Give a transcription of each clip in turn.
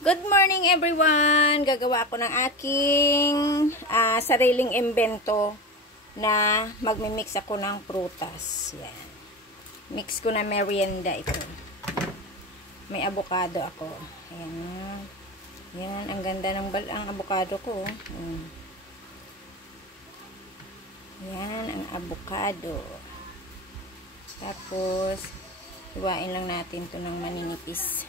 Good morning everyone! Gagawa ako ng aking sariling imbento na magmimix ako ng prutas. Yan. Mix ko na merienda ito. May avocado ako. Ayan. Yan, ang ganda ng ang avocado ko. Yan, ang avocado. Tapos, hiwain lang natin ito ng maninipis. Yan.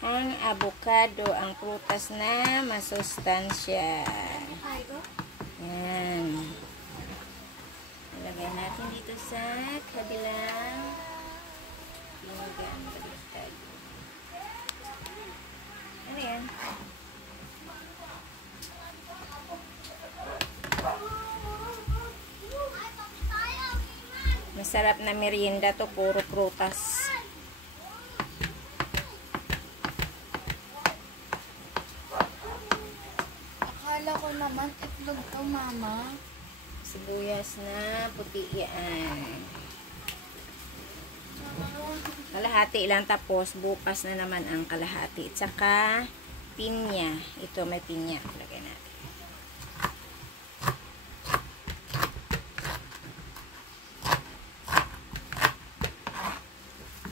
Ang avocado, ang prutas na masustansya. Yan. Ilagay natin dito sa kabilang pinggan. Baliktad. Ano yan? Masarap na merienda to, puro prutas. Akala ko naman itlog to, mama. Sibuyas na puti yan. Kalahati lang, tapos bukas na naman ang kalahati. At saka pinya. Ito may pinya. Lagay natin.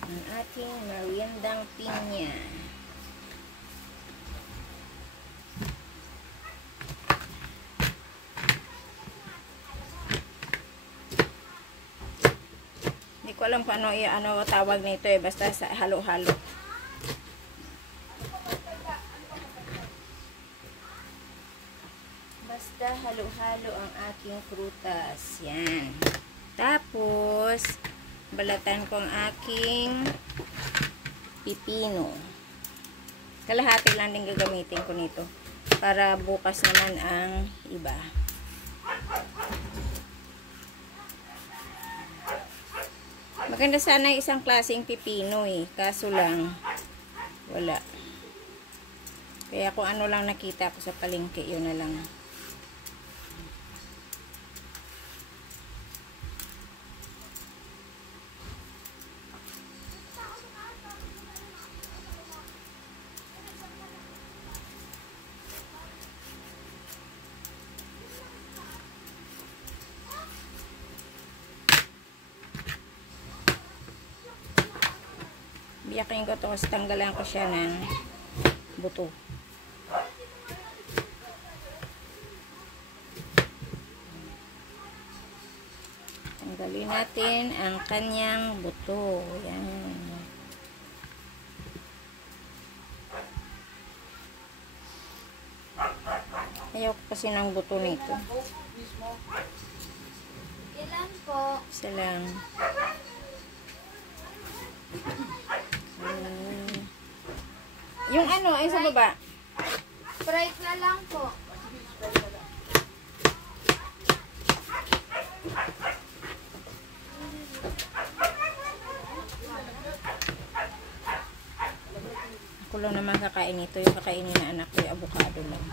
Ang ating meriendang pinya. Hindi ko alam kung ano tawag nito eh. Basta sa halo-halo. Basta halo-halo ang aking prutas. Yan. Tapos, balatan ko ang aking pipino. Kalahati lang din gagamitin ko nito. Para bukas naman ang iba. Maganda sana isang klaseng pipino eh. Kaso lang, wala. Kaya kung ano lang nakita ko sa palengke, yun na lang. Biyakin ko to kasi tanggalan ko siya ng buto. Tanggalin natin ang kanyang buto. Yan. Ayaw ko kasi ng buto nito. Ilan po? Isa lang. Yung ano, ay sa baba. Sprite na lang po. Ako lang naman kakain ito. Yung kakainin na anak ko, yung avocado lang.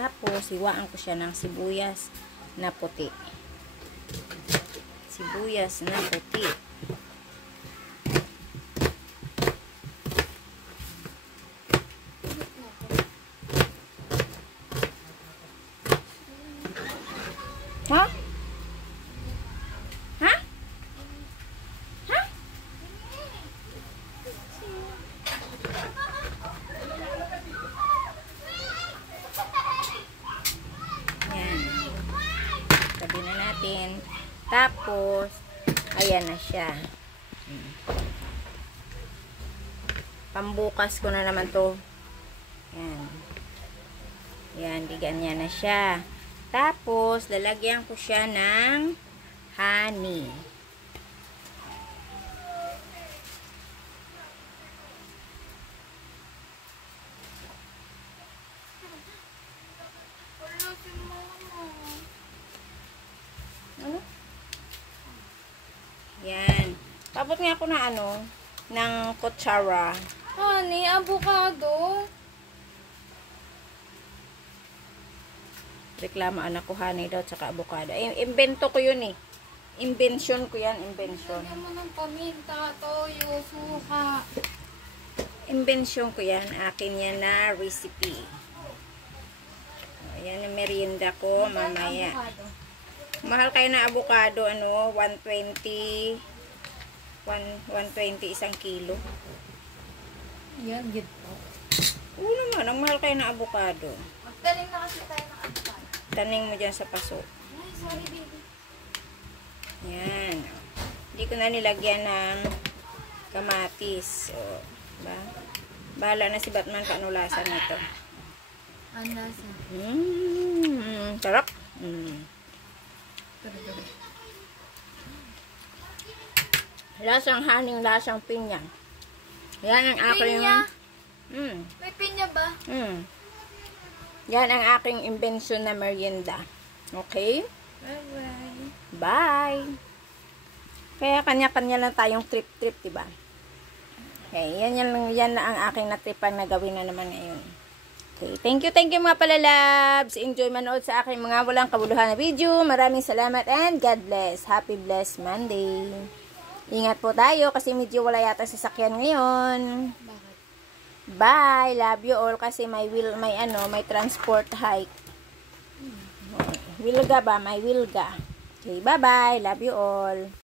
Tapos, hiwaan ko siya ng sibuyas na puti. Sibuyas na puti. Ha? Ha? Ha? Tabi na natin. Tapos, ayan na siya. Pambukas ko na naman to. Yan. Yan, di ganyan na siya. Tapos, lalagyan ko siya ng honey. Yan. Tapos nga ako na ano, ng kutsara. Honey, avocado. Reklamo anak ko, honey daw, tsaka avocado. Invento ko yun eh. Invention ko yan, invention. Lagyan mo ng paminta, toyo, suka. Invention ko yan. Akin yan na recipe. Ayan ang merienda ko mamaya. Avocado. Mahal kayo na avocado, 120 isang kilo. Yan, gito. Oo naman, ang mahal kayo na avocado. Magtanim na kasi tayo ng avocado. Taning mo dyan sa paso. Ay, sorry baby. Yan. Hindi ko na nilagyan ng kamatis. O, ba? Bahala na si Batman kung ano lasa nito. Ang lasa. Sarap. Lasang haning, lasang pinya. Yan ang aking... Pinya? May pinya ba? Yan ang aking invention na merienda. Okay? Bye-bye. Bye! Kaya kanya-kanya lang tayong trip-trip, diba? Okay, yan na ang aking natripan na gawin na naman ngayon. Okay, thank you mga palalabs. Enjoy manood sa aking mga walang kabuluhan na video. Maraming salamat and God bless. Happy blessed Monday. Ingat po tayo kasi medyo wala yata sasakyan ngayon. Bakit? Bye! Love you all kasi may transport hike. Wilga ba? May wilga. Okay, bye-bye. Love you all.